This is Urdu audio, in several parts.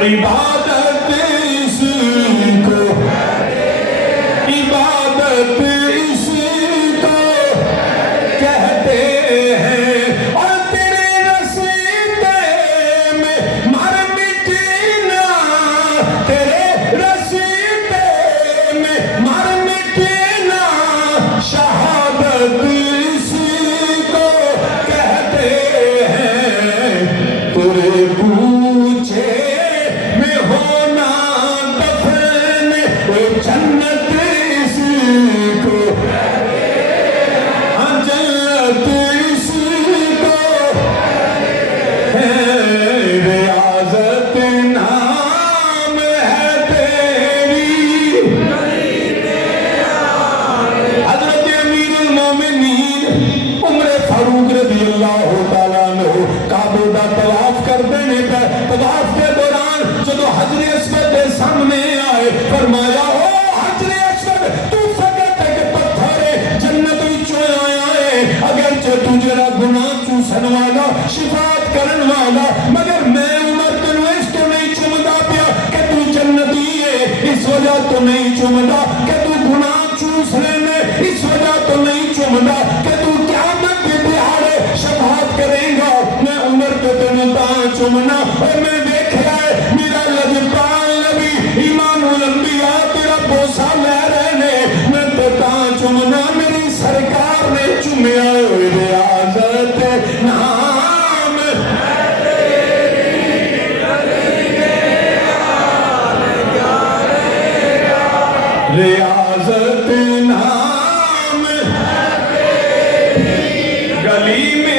عبادت اس کو عبادت اس کو کہتے ہیں اور تیرے رسیدے میں مر مٹینا تیرے رسیدے میں مر مٹینا شہادت اس کو کہتے ہیں تیرے پوچھے میں ہونا دفن جنت اس کو ہاں جنت اس کو ہے ریاضت نام ہے تیری حضرت امیر المومنین عمر فاروق رضی اللہ تعالیٰ عنہ کعبہ دا طواف کر دینے پر طواف کے دوران جدو حجر اسود کے سامنے آئے فرمایا ہو حجر اسود تو فقط ایک پتھر ہے جنت وچوں آیا ہے اگرچہ تو جرا گناہ چوسن والا شفاعت کرن والا مگر میں عمر تنو اس تو نہیں چمدا پیا کہ تو جنتی ہے اس وجہ تو نہیں چمدا کہ تو گناہ چوس لینے اس وجہ تو نہیں چمدا کہ تو قیامت کے دہاڑے شفاعت کرے گا میں عمر تو تنو تاں چمنا اور میں دیکھا ہے میرا لجپال نبی امام الانبیاء تیرا بوسا لے رہنے میں تو تاں چمنا میری سرکار نے چمیا ریاضت نام ریاضت نام گلی میں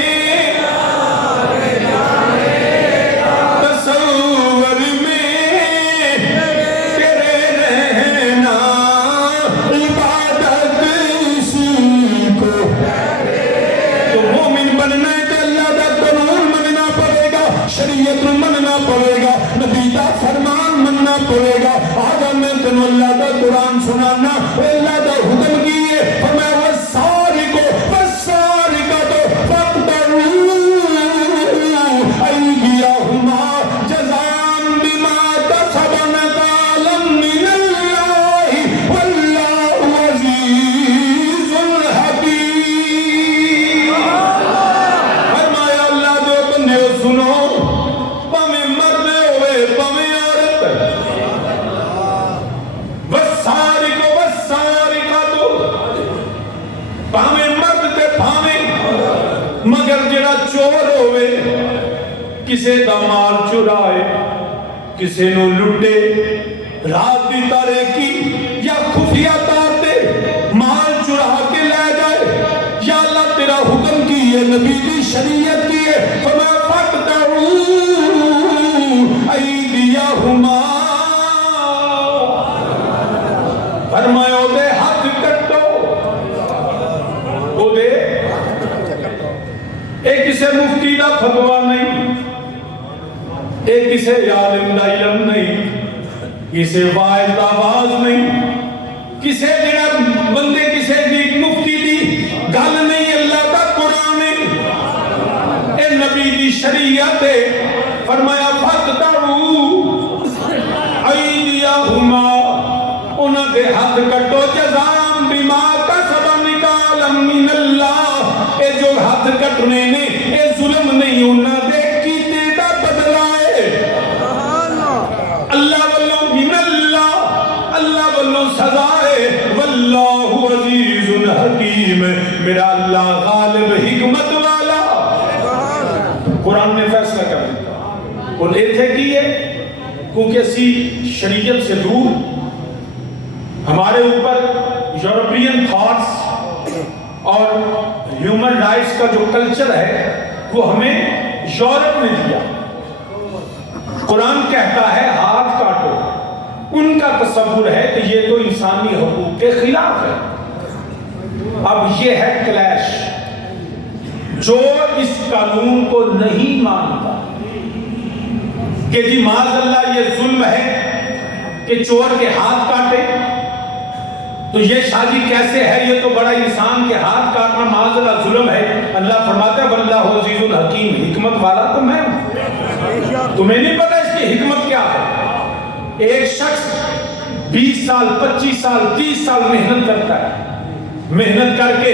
تصور میں تیرے رہنا عبادت اس کو تو مومن بننا ہے تو اللہ دا قانون مننا پڑے گا شریعت مننا پڑے گا نبی دا فرمان مننا پڑے گا آگا میں تنو اللہ دا قرآن سنانا اللہ دا حکم کیے فرمایا والسارقو والسارقتو فاقطعوا ایدیہما جزاء بما کسبا نکالا من اللہ واللہ عزیز الحکیم فرمایا اللہ دے بندے سنو پاویں مرد ہوئے پاویں عورت والسارق والسارقۃ پاویں مرد تے پاویں مگر جڑا چور ہوئے کسے دا مال چرائے کسے نو لٹے رات دی تاریکی یا خفیہ طور تے مال چرا کے لے جائے یا اللہ تیرا حکم کی ہے نبی دی شریعت کی ہے فرمایا فاقطعوا ایدیہما فرمایا او دے ہاتھ کٹو او دے ایک کسے مفتی دا فتویٰ نہیں ایک کسے عالم دا علم نہیں کسے واعظ دا آواز نہیں کسے جڑا بندے کسے دی مفتی دی گل نہیں اللہ دا قرآن ہے اے نبی دی شریعت ہے فرمایا فاقطعوا ایدیہما انہاں دے ہاتھ کٹو جزاء بما کسبا نکالا من اللہ اے جو ہاتھ کٹنے نے اے ظلم نہیں انہاں دے کیتے دا بدلہ ہے اللہ واللہ من اللہ اللہ واللہ سزا ہے واللہ عزیز حکیم میرا اللہ غالب حکمت والا قرآن نے فیصلہ کر دیا اور ایتھے کی ہے کیونکہ اسی شریعت سے دور ہمارے اوپر یورپین تھاٹس اور ہیومن رائٹس کا جو کلچر ہے وہ ہمیں یورپ نے دیا قرآن کہتا ہے ہاتھ کاٹو ان کا تصور ہے کہ یہ تو انسانی حقوق کے خلاف ہے اب یہ ہے کلیش جو اس قانون کو نہیں مانتا کہ جی معاذ اللہ یہ ظلم ہے کہ چور کے ہاتھ کاٹے تو یہ شادی کیسے ہے یہ تو بڑا انسان کے ہاتھ کاٹنا معاذ اللہ ظلم ہے اللہ فرماتا ہے واللہ عزیز الحکیم حکمت والا تو میں ہوں تمہیں نہیں پتا اس کی کی حکمت کیا ہے؟ ایک شخص 20 سال 25 سال 30 سال محنت کرتا ہے، محنت کر کے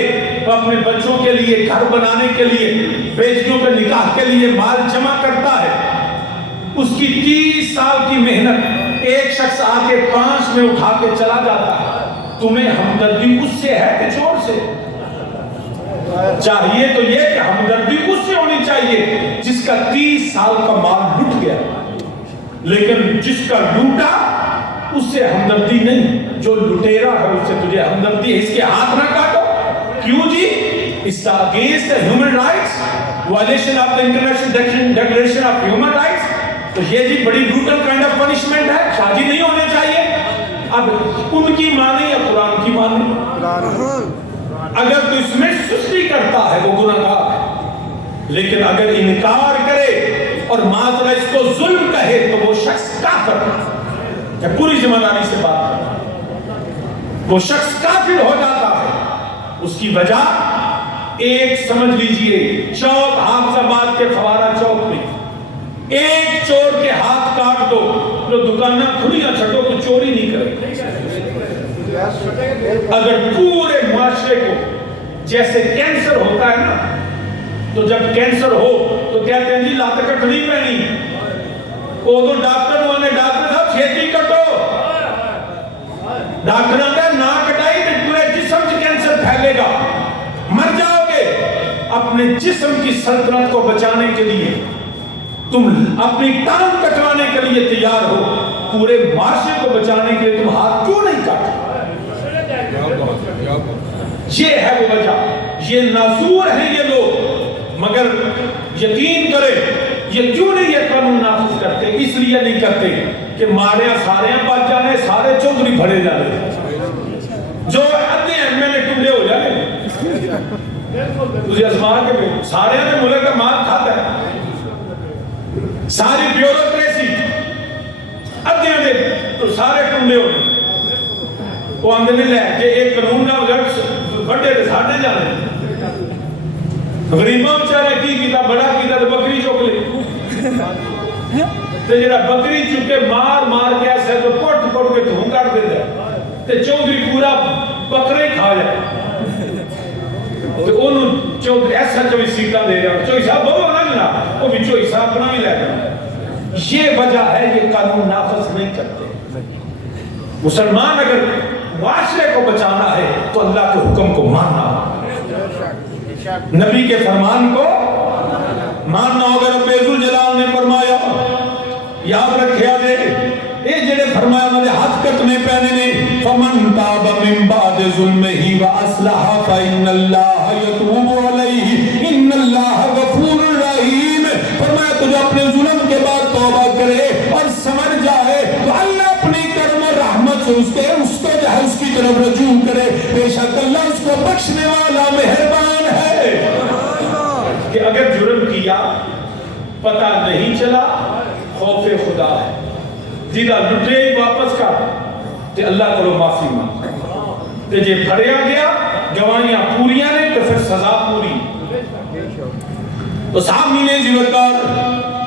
اپنے بچوں کے لیے، گھر بنانے کے لیے، بیٹیوں کے نکاح کے لیے مال جمع کرتا ہے. اس کی 30 سال کی محنت ایک شخص آ کے 5 میں اٹھا کے چلا جاتا ہے. تمہیں ہمدردی اس سے ہے کہ چور سے؟ چاہیے تو یہ کہ ہمدردی اس سے ہونی چاہیے جس کا 30 سال کا مال لٹ گیا، لیکن جس کا لوٹا اس سے ہمدردی نہیں. جو لٹیرا ہے اس سے تجھے ہمدردی ہے. اس کے ہاتھ نہ کاٹو. کیوں جی؟ اس against human rights, violation of the international declaration of human rights. تو یہ جی بڑی بروٹل کائنڈ آف پنشمنٹ ہے، شادی نہیں ہونے چاہیے. اب ان کی مانے یا قرآن کی مانے؟ اگر تو اس میں سستی کرتا ہے وہ گناہگار ہے، لیکن اگر انکار کرے اور معذرہ اس کو ظلم کہے تو وہ شخص کافر ہے. پوری ذمہ داری سے بات ہے، وہ شخص کافر ہو جاتا ہے. اس کی وجہ ایک سمجھ لیجئے، چوک حافظ آباد کے فوارہ چوک میں ایک چور کے ہاتھ کاٹ دو، جو دکانیں کھلیاں چھٹو تو چوری نہیں کرے. اگر پورے معاشرے کو جیسے کینسر ہوتا ہے نا، تو جب کینسر ہو تو کہتے ہیں جی لات کٹنی پہنی، وہ تو ڈاکٹر نے ڈاکٹر صاحب چھیتی کٹو، ڈاکٹر نے نہ کٹائی تو پورے جسم سے کینسر پھیلے گا، مر جاؤ گے. اپنے جسم کی سلطنت کو بچانے کے لیے تم اپنی ٹانگ کٹوانے کے لیے تیار ہو، پورے معاشرے کو بچانے کے لیے تم ہاتھ کیوں نہیں کاٹتے؟ یہ ہے وہ وجہ. یہ ناصور ہیں یہ لوگ، مگر یقین کرے یہ کیوں نہیں یہ قانون نافذ کرتے؟ اس لیے نہیں کرتے کہ مارے سارے بچ جانے، سارے چودھری بھرے جانے، جو ادھے ایم ایل اے ٹکڑے ہو جانے. تجھے ازمان کے سارے نے ملک کا مال کھاتا ہے، ساری بیوروکریسی ادھے دے تو سارے ٹکڑے ہو جانے. وہ آندے نہیں لے کہ ایک قانون نہ بڑے دے ساڑھے جانے. غریباں بچارے کی کیتا بڑا کیتا تو بکری چوک لے، تو جڑا بکری چکے مار مار کے ایسے تو پٹ پٹ کے دھوں کر دے دے تو چودھری پورا بکرے کھا جائے. تو انہوں چودھری ایسا چوئی سیٹا دے رہا، چوئی صاحب بہو نہ جنا وہ بھی چوئی صاحب بنا ہی لے گا. یہ وجہ ہے یہ قانون نافذ نہیں کرتے. مسلمان اگر معاشرے کو بچانا ہے تو اللہ کے حکم کو ماننا، نبی کے فرمان کو ماننا ہوگا. رب ذوالجلال نے فرمایا، یاد رکھیا دے اے جڑے فرمایا انہوں نے ہاتھ کٹنے پہنے نے، فمن تاب من بعد ظلمہ واصلح فإن اللہ یتوب علیہ ان اللہ غفور رحیم. فرمایا تو جو اپنے ظلم کے بعد توبہ کرے اور سمجھ جائے تو اللہ اپنی کرم و رحمت سے اس کو جو ہے اس کی طرف رجوع کرے، بے شک اللہ اس کو بخشنے والا مہربان ہے. کہ اگر جرم کیا پتہ نہیں چلا، خوف خدا ہے، جیدہ لٹے ہی واپس کر تے اللہ کو معافی مانگ تے جے پھڑیا گیا گواہیاں پوریاں نے تو پھر سزا پوری. تو سامین زیورکار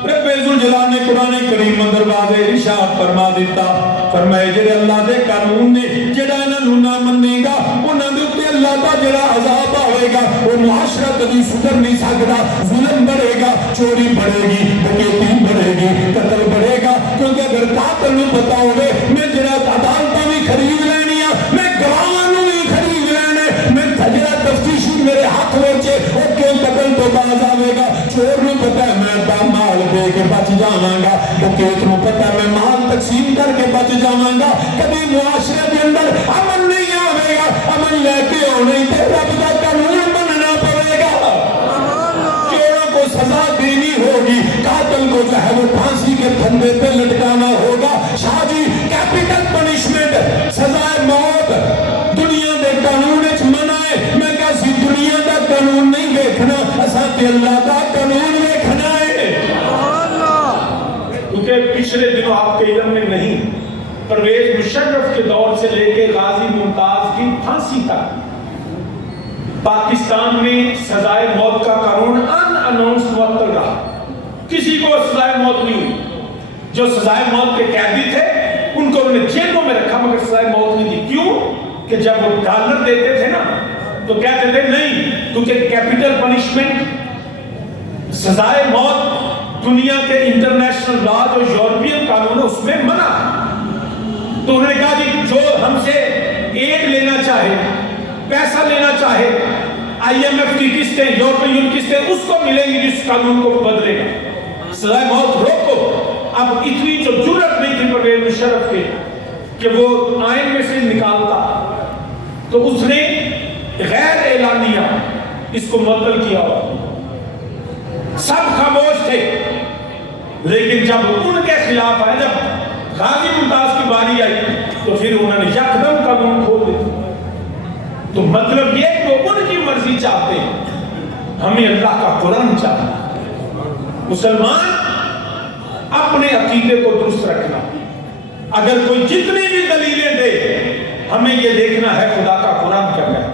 رب ذوالجلال نے قرآن کریم اندر واضح ارشاد فرما دیتا، فرمائے جڑے اللہ دے قانون نے جڑا انہاں نہ منے گا انہاں دے اوپر اللہ دا جڑا عذاب آئے گا وہ معاشرہ کبھی سدھر نہیں سکدا. ظلم بڑھے گا، چوری بڑھے گی، ڈکیتی بڑھے گی، قتل بڑھے گا. کیونکہ اگر قاتل نوں پتہ ہوے میں جڑا عدالتاں بھی خرید لینی آ، میں گواہاں نوں بھی خرید لینے، میں جڑا تفتیش میرے ہاتھ وچ او کیوں قتل تو باز آوے گا. چور نوں پتہ ہے میں مال دے کے بچ جاواں گا، ڈکیت نوں پتہ ہے میں مال تقسیم کر کے بچ جاواں گا. کبھی معاشرے دے اندر امن نہیں آوے گا. امن لے کے آنے تے رب دا قانون مننا پڑے گا. چوروں کو سزا دینی ہوگی، قاتل کو جو ہے وہ پھانسی کے پھندے پہ لٹکانا ہوگا. شاہ جی کیپٹل پنشمنٹ سزائے موت دنیا دے قانون وچ منع ہے. میں کہا سی دنیا دا قانون نہیں دیکھنا، اساں تے اللہ دا قانون دیکھنا ہے. کیونکہ پچھلے دنوں آپ کے علم میں نہیں، پرویز مشرف کے دور سے لے کے غازی ممتاز کی پھانسی تک پاکستان میں سزائے موت کا قانون ان اناؤنس معطل رہا. کسی کو سزائے موت نہیں ہوئی. جو سزائے موت کے قیدی تھے ان کو انہوں نے جیلوں میں رکھا مگر سزائے موت نہیں دی. کیوں؟ کہ جب وہ ڈالر دیتے تھے نا تو کہتے تھے نہیں کیونکہ کیپٹل پنشمنٹ سزائے موت دنیا کے انٹرنیشنل لا جو یورپین قانون ہے اس میں منع. تو انہوں نے کہا جی جو ہم سے ایڈ لینا چاہے پیسہ لینا چاہے IMF کی قسطیں یورپین یونین قسطیں اس کو ملیں گی جس قانون کو بدلے گا. سزائے موت روکو. اب اتنی جو جرأت نہیں تھی پرویز مشرف کے کہ وہ آئین میں سے نکالتا تو اس نے غیر اعلانیہ اس کو معطل کیا. سب خاموش تھے لیکن جب ان کے خلاف آئے جب غازی ممتاز کی باری آئی تو پھر انہوں نے یکدم قانون کھول دیا. تو مطلب یہ کہ وہ ان کی مرضی چاہتے ہیں ہمیں اللہ کا قرآن چاہتا. مسلمان اپنے عقیدے کو درست رکھنا. اگر کوئی جتنی بھی دلیلیں دے ہمیں یہ دیکھنا ہے خدا کا قرآن کیا کہتا ہے.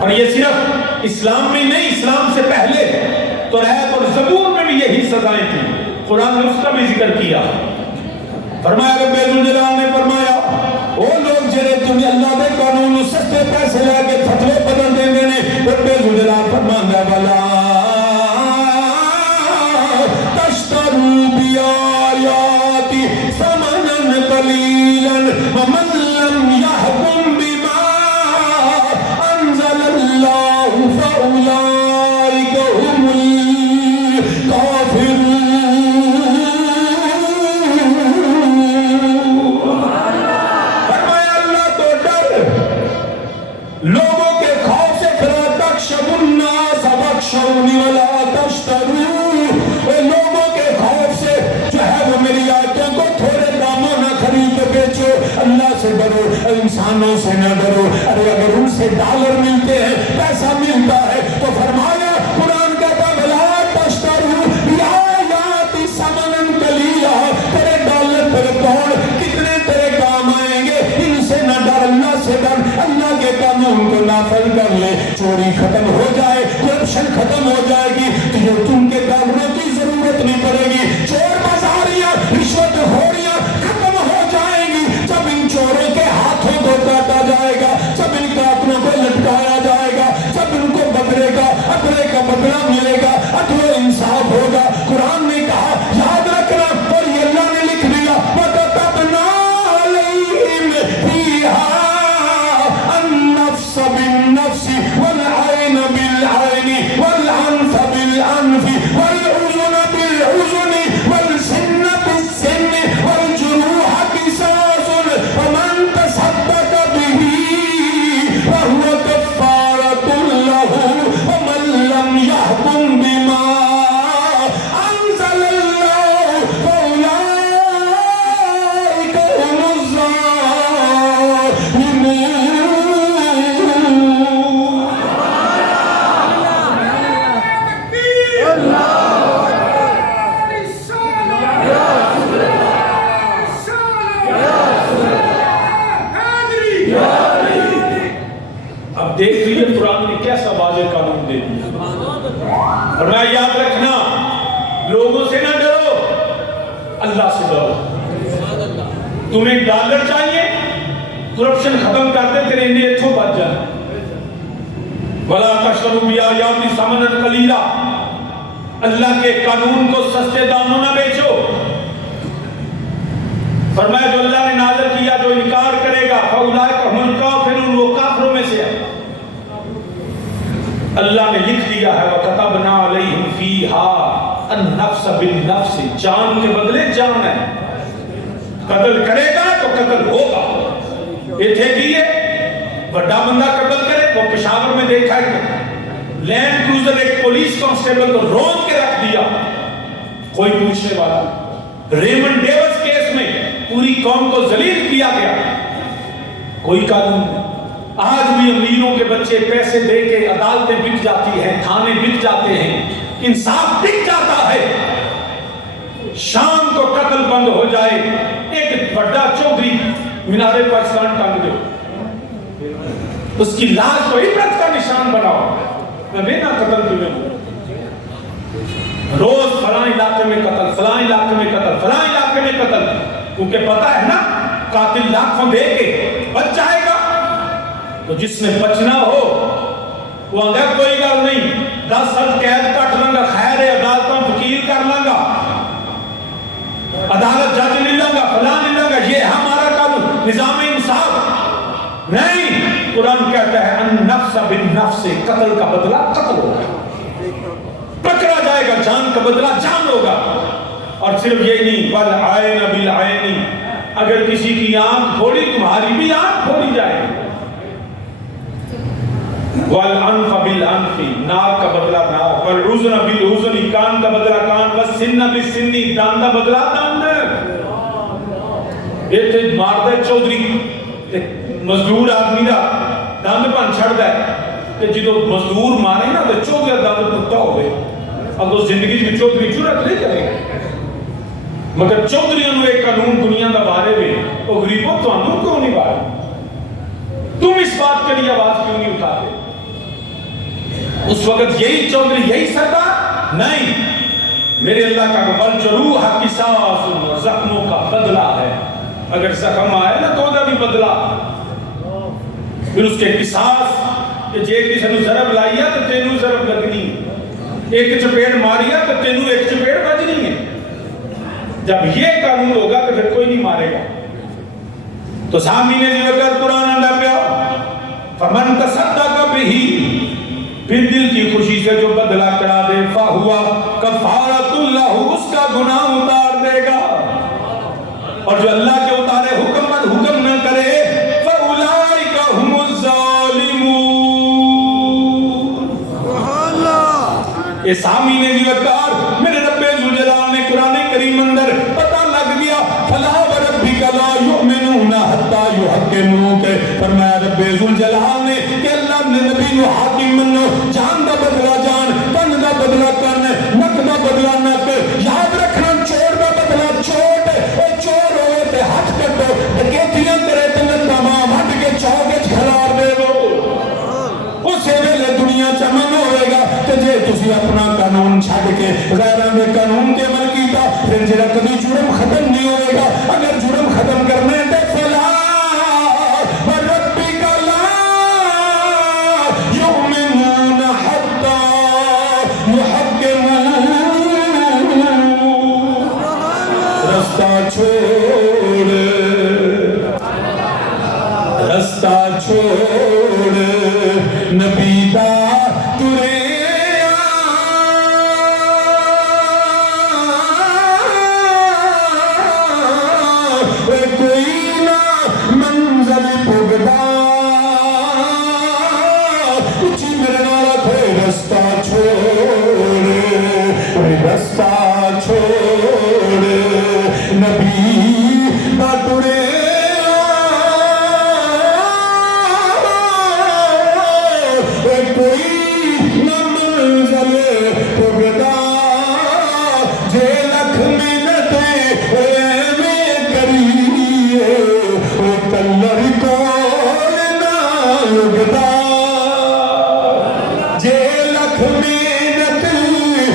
اور یہ صرف اسلام میں نہیں اسلام سے پہلے توریت اور زبور میں بھی یہی سزائیں تھیں. قرآن نے اس کا بھی ذکر کیا. فرمایا رب الجلال نے فرمایا وہ لوگ جنہیں تمہیں اللہ دے قانون سستے پیسے لے کے فتوے بدل دیں گے نے رب الجلال فرماندہ والا تشتروا بیایاتی ثمنا قلیلا ومن لم یحکم بما انزل اللہ فاولئک هم الکافرون. لوگوں کے خوف سے فلا تخشوا الناس واخشونی ولا تشتروا. لوگوں کے خوف سے جو ہے وہ میری آیتوں کو تھوڑے داموں نہ خرید بیچو. اللہ سے ڈرو انسانوں سے نہ ڈرو. ارے اگر ان سے ڈالر ملتے ہیں پیسہ ملتا ہے تو فرمایا قرآن کہتا ولا تشتروا بیایاتی ثمنا قلیلا. تیرے ڈالر تیرے پاؤنڈ کتنے تیرے کام آئیں گے ان سے نہ ڈر اللہ سے ڈر. اللہ کے قانون کو نافذ کر لے. چوری ختم ہو جائے کرپشن ختم ہو جائے گی تجھے تم کے ڈالروں کی ضرورت نہیں پڑے گی. چور بازاریاں رشوت خوریاں ختم ہو جائیں گی جب ان چوروں کے ہاتھوں کو کاٹا جائے گا جب ان قاتلوں کو لٹکایا جائے گا جب ان کو بدلے گا اپنے کا بدلہ ملے گا عدل و انصاف ہوگا. قرآن نے کہا یاد رکھنا اور یہ اللہ نے لکھ دیا وَكَتَبْنَا عَلَيْهِمْ فِيهَا النفس بالنفس والعين بالعين والعنف بالعنف والأذن بالأذن والسن بالسن والجروح قصاص ومن تصدق به فهو كفارة له ومن لم يحكم بما أنزل الله فأولئك هم الظالمون. اب دیکھ لیے قرآن نے کیسا واضح قانون دے دیا. اور میں یاد رکھنا لوگوں سے نہ ڈرو اللہ سے ڈرو. تمہیں ڈالر چاہیے کرپشن ختم کر دے تیرے انہیں اتھوں بچ جائے. وَلَا تَشْتَرُوا بِآيَاتِي ثَمَنًا قَلِيلًا. اللہ کے قانون کو سستے داموں نہ بیچو. فرمایا جو اللہ نے نازل کیا جو انکار کرے گا فَأُولَئِكَ هُمُ الْكَافِرُونَ. وہ کافروں میں سے ہے. اللہ نے لکھ دیا ہے وَكَتَبْنَا عَلَيْهِمْ فِيهَا النَّفْسَ بِالنَّفْسِ. جان کے بدلے جان ہے. قتل کرے گا تو قتل ہوگا. اتھے دیئے بڑا بندہ قتل کرے وہ پشاور میں دیکھا ہے لینڈ کروزر ایک پولیس کانسٹیبل کو روند کے رکھ دیا کوئی پوچھنے والا. ریمنڈ ڈیوس کیس میں پوری قوم کو ذلیل کیا گیا کوئی قانون نہیں. آج بھی امیروں کے بچے پیسے دے کے عدالتیں بک جاتی ہیں تھانے بک جاتے ہیں انصاف بک جاتا ہے. شام کو قتل بند ہو جائے ایک بڑا چودھری مینار پاکستان ٹانگ دو اس کی لاش کو عبرت کا نشان بناؤ. میں بینا قتل کیوں ہوں روز فلاں علاقے میں قتل فلاں علاقے میں کیونکہ پتا ہے نا قاتل لاکھوں دے کے بچ جائے گا، تو جس نے بچنا ہو وہ آگے کوئی گل نہیں 10 سال قید کٹ لنگا، خیر ہے عدالتوں وکیل کر لنگا، عدالت جج لے لنگا، فلاں لے لنگا، یہ ہمارا قانون نظام انصاف نہیں۔ قرآن کہتا ہے النفس بالنفس، قتل کا بدلہ قتل ہوگا، پکڑا جائے گا، جان کا بدلہ جان ہوگا۔ اور صرف یہ نہیں والعین بالعین، اگر کسی کی آنکھ پھوڑی تمہاری بھی آنکھ پھوڑی جائے گی، والعنف بالعنف، ناک کا بدلہ ناک، والعذن بالعذن، کان کا بدلہ کان، والسن بالسن، دان کا بدلہ دان۔ یہ تے مار دے چودھری تے مزدور آدمی دا دند پن چھڑ دے کہ جدو مزدور مارے نا تو چودھری دند ٹوٹا ہوئے، اب تو زندگی میں چودھری چورت نہیں کرے گا، مگر چودھریوں نے ایک قانون دنیا دا بارے میں وہ غریبوں تو انہوں کیوں نہیں بارے؟ تم اس بات کے لیے آواز کیوں نہیں اٹھاتے؟ اس وقت یہی چودھری یہی سردار نہیں، میرے اللہ کا قبل جروح قصاص، زخموں کا بدلہ ہے، اگر زخم آئے نا تو دا بھی بدلہ، پھر اس کے قصاص کہ جے کسی نے ضرب لائیا تو تینوں ضرب لگنی، ایک چپیڑ ماریا تو تینوں ایک چپیڑ بجنی ہے۔ جب یہ قانون ہوگا تو پھر کوئی نہیں مارے گا۔ تو سامعین وقت قرآن اندر پہ فمن تصدق بہ، پھر دل کی خوشی سے جو بدلہ کرا دے، فہوا کفارۃ اللہ، اس کا گناہ اتار دے گا، اور جو اللہ کے اتارے حکم پر حکم نہ کرے فاولئک هم الظالمون۔ یہ سامعین وقار میرے رب ذوالجلال نے قرآن کریم اندر پتہ لگ گیا، فلا وربک لا یؤمنون حتی یحکموک، فرمایا رب ذوالجلال نے کہ اللہ نے نبی نو حاکم منو، جان دا بدلہ جان، تن دا بدلہ تن، نک دا بدلہ نک، یاد رکھنا چور دا بدلہ چوٹ، اے چور ہوئے تے ہاتھ کٹو، ڈکیتیاں کرے تے لتاں باں ہٹ کے چوکے کھلار دے دو، اسے ویلے دنیا چمن ہوئے گا۔ تے جے تسی اپنا قانون چھڑ کے غیراں دے قانون تے عمل کیتا، پھر جڑا کبھی جرم ختم نہیں ہوئے گا۔ اگر جرم ختم کرنا ہے تے فلا وربک لا یؤمنون حتی یحکمون، رستہ چھوڑ، رستہ چھوڑ، نبی دا ترے کوئی نہ منزل پگدا، کچھ میرے نالا تھے رستہ چھوڑ، رستہ چھوڑ، نبی دا ترے کوئی نہ منزل پگدا، جے لکھ محنت میں کریے وہ کلر کول نہ اگدا، جے لکھ محنت میں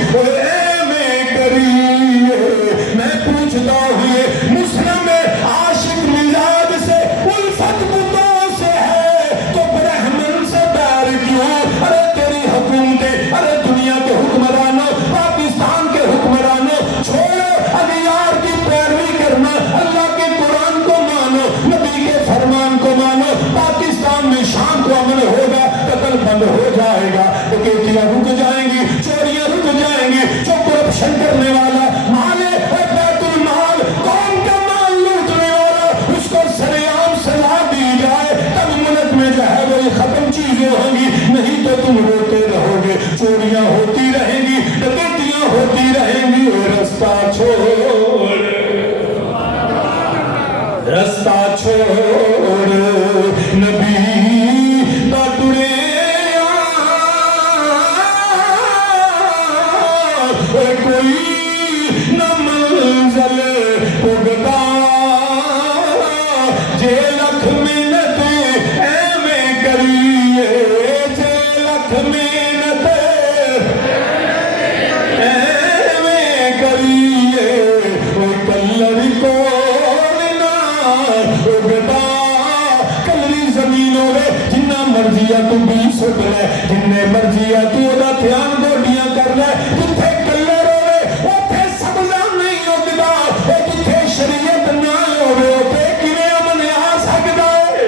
سٹ لے جننے مرضی ہے تو دا دھیان گوڈیاں کر لے جتھے کلے روے اوتھے سبزہ نہیں اگدا اے جتھے شریعت نہ ہوے اوتھے کیویں امن آ سکدا ہے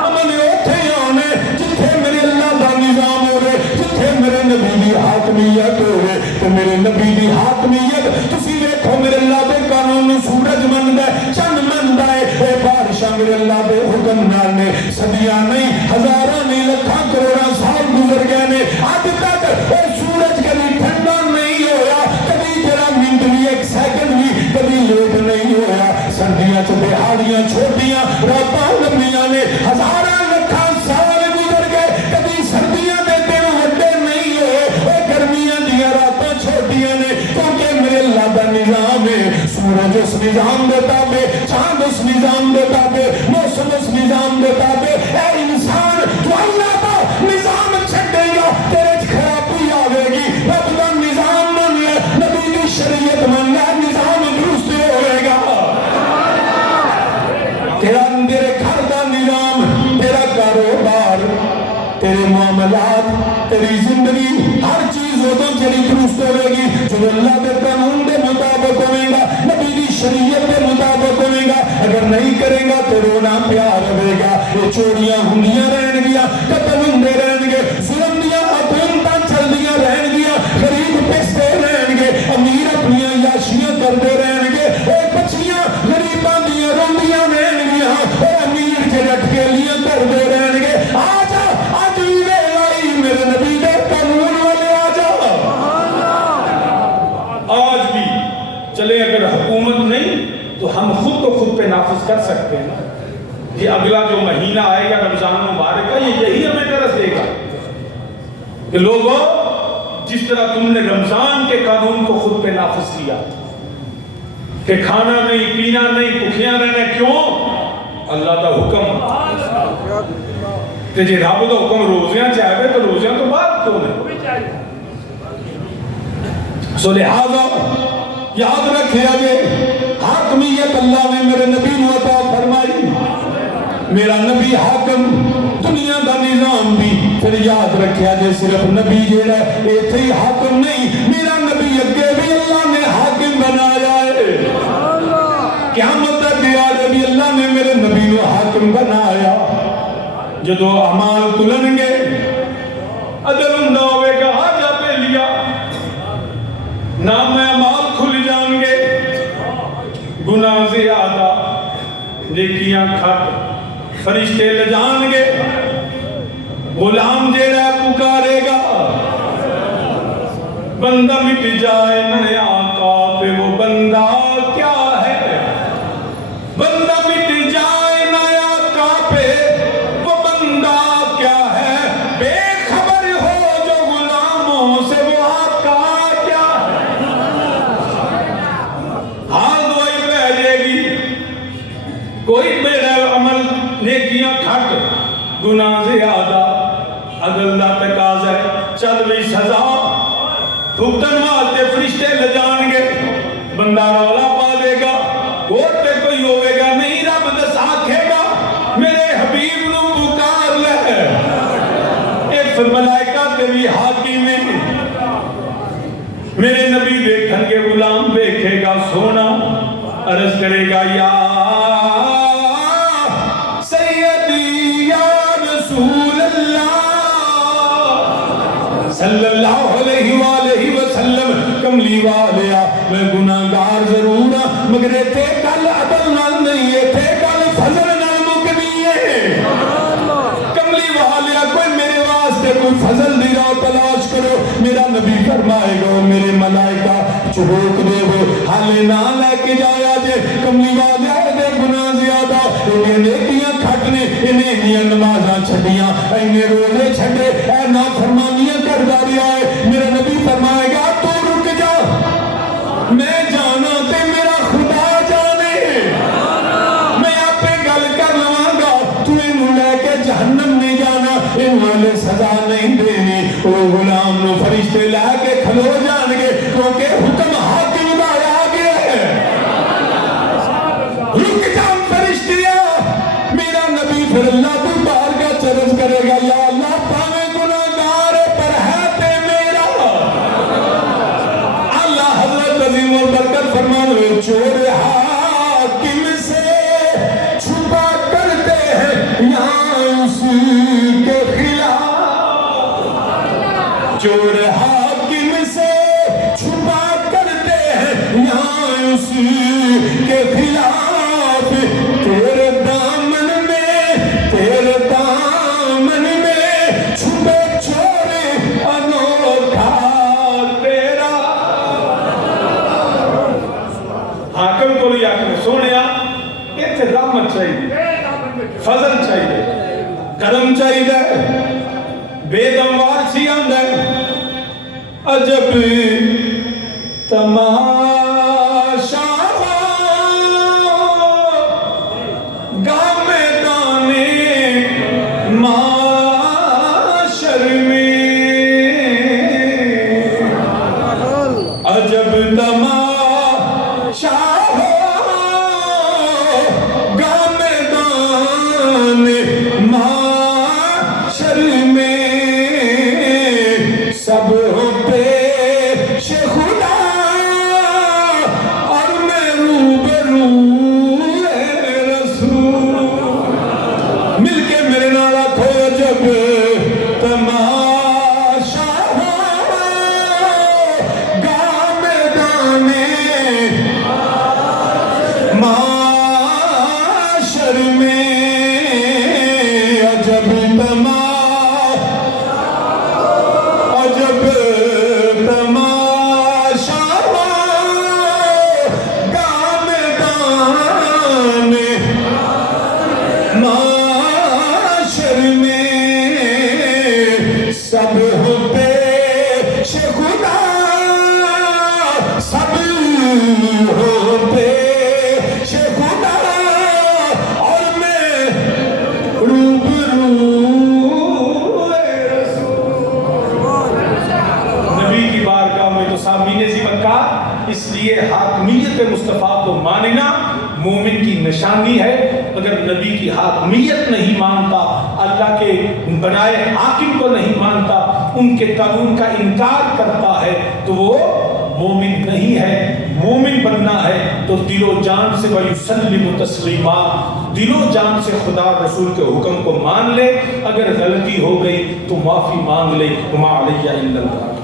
امن اوتھے آنے جتھے میرے اللہ دا نظام ہوے جتھے میرے نبی دی حاکمیت ہوے تے میرے نبی دی حاکمیت تسی ویکھو میرے اللہ دے قانون نوں سورج مندا ہے چند مندا ہے اے بادشاہ میرے اللہ دے حکم نال نے صدیاں نہیں ہزاراں نہیں لکھاں کروڑاں سال گزر گئے نے اج تک اے سورج کبھی ٹھنڈا نہیں ہویا کبھی جرا منٹ بھی ایک سیکنڈ بھی کبھی لیٹ نہیں ہویا سردیاں چ دہاڑیاں چھوٹیاں راتاں لمبیاں نے ہزاراں لکھاں سال گزر گئے کبھی سردیاں دے دن وڈے نہیں ہوئے اے گرمیاں دیاں راتاں چھوٹیاں نے کیونکہ میرے اللہ دا نظام ہے سورج اس نظام دے تابع چاند اس نظام دے تابع موسم اس نظام دے تابع اے انسان تو اللہ دا نظام چھڈے گا تیرے خرابی آوے گی رب دا نظام من لے نبی دی شریعت من لے نظام درست ہوئے گا تیرا تیرے گھر دا نظام تیرا کاروبار تیرے معاملات تیری زندگی ہر چیز ہو تو تیری درست ہوئے گی جو اللہ کے قانون دے مطابق ہوئے گا نبی دی شریعت دے مطابق ہوئے گا اگر نہیں کرے گا تو رونا پیار ہوئے گا یہ چوریاں ہندیاں رہن گیا قتل ہندے رہن گے ظلم دیا حکومتاں چل دیا رہن گیا غریب پستے رہن گے امیر اپنی عیاشیاں کرتے رہن گے اور بچیاں غریباں دیا روندیاں رہن گیا اور امیر کے رٹکیلیاں کرتے رہن گے آجا آج بھی ویلائی میرے نبی دے قانون والے آجا آج بھی چلے اگر حکومت نہیں تو ہم خود کو خود پہ نافذ کر سکتے ہیں یہ اگلا جو مہینہ آئے گا رمضان مبارک کا یہ یہی ہمیں درس دے گا کہ لوگوں جس طرح تم نے رمضان کے قانون کو خود پہ نافذ کیا کہ کھانا نہیں پینا نہیں بھوکیاں رہنا کیوں اللہ دا حکم تے جی رب دا حکم روزیاں چاہے تو روزیاں تو بات کیوں نہیں سو لہذا یاد رکھے آگے حاکمیت اللہ نے میرے نبی نو عطا فرمائی میرا نبی حاکم دنیا دا نظام بھی پھر یاد رکھے آگے صرف نبی جیڑا ہے ایتھے ہی حاکم نہیں میرا نبی اگے بھی اللہ نے حاکم بنایا ہے قیامت تک یاد بھی اللہ نے میرے نبی نو حاکم بنایا جدو اعمال تلن گے عدل ہوندا ہوے گا آجا پہ لیا نام اعمال کھل جان گے گناہ زیادہ نیکیاں کھٹ فرشتے لے جان گے غلام جیڑا پکارے گا بندہ مٹ جائے نئے آقا پہ وہ بندہ کیا ہے بندہ مٹ جائے نئے آقا پہ وہ بندہ کیا ہے بے خبر ہو جو غلاموں سے وہ آقا کیا ہے حال دعائی پہ جائے گی کوئی میرا عمل نیکیاں کھٹ گناہ زیادہ عدل دا تقاضا ہے چل بھی سزا بھگتن واسطے فرشتے لے جان گے بندہ رولا پا لے گا کوٹ پہ کوئی ہوئے گا نہیں رب دس آکھے گا میرے حبیب نو پکار لے ایک ملائکہ کے بھی حاکم میں میرے نبی دیکھن کے غلام دیکھے گا سونا عرض کرے گا یا سیدی یا رسول اللہ صلی اللہ علیہ وآلہ وسلم کملی والیا میں گناہگار ضرور ہاں مگر تھے کل عدل نال نہیں ہے تھے کل فضل نال مکنی ہے کملی والیا کوئی میرے واسطے کوئی فضل دی راہ تلاش کرو میرا نبی فرمائے گا میرے ملائکہ چبوک دے وہ حالے نہ لے کے جایا جے کملی والیا دے گناہ زیادہ انہیں نیکیاں کھٹنے انہیں نیاں نمازاں چھڑیاں انہیں روزے چھڑے اے نافرمانیاں کرداری آئے میرا نبی فرمائے گا تو رک جا میں جانا تے میرا خدا جانے میں آپ پہ گل کر لواں گا تو انہوں لے کے جہنم نہیں جانا انہوں لے سزا نہیں دینی وہ غلام نو فرشتے لے کے کھلو جان گے کیونکہ حکم حاکم آیا گیا ہے رک جا فرشتیاں میرا نبی پھر اللہ تو بار کا چرز کرے گا یا اللہ پاوے و برکت فرمانے چور حاکم سے چھپا کرتے ہیں یہاں اسی کے خلاف چور حاکم سے چھپا کرتے ہیں یہاں اسی کے خلاف تیرے دامن میں چھپے چور انوکھا تیرا حاکم کو لیا کہ سونے اتنے رحمت چاہیے فضل چاہیے کرم چاہیے بے دموار سی آندے عجب تماشا گام دانے معاشر میں عجب تماشا گام دانے معاشر میں سب پیش خدا اور میں روبرو رسول مل کے میرے نال آکھو عجب تماشا گام دانے معاشر میں عجب تماشا گام دانے معاشر میں سب پیش خدا سب پیش خدا اور میں روبرو نبی کی بارگاہ میں تو سامعین زیبت کا اس لیے حاکمیت مصطفیٰ کو ماننا مومن کی نشانی ہے. اگر نبی کی حاکمیت نہیں مانتا, اللہ کے بنائے حاکم کو نہیں مانتا, ان کے قانون کا انکار کرتا ہے, تو وہ مومن نہیں ہے. مومن بننا ہے تو دل و جان سے وَيُسَلِّمُ تسلیما, دل و جان سے خدا رسول کے حکم کو مان لے. اگر غلطی ہو گئی تو معافی مانگ لے. وَمَا عَلَيَّ إِلَّا الْبَلَاغُ.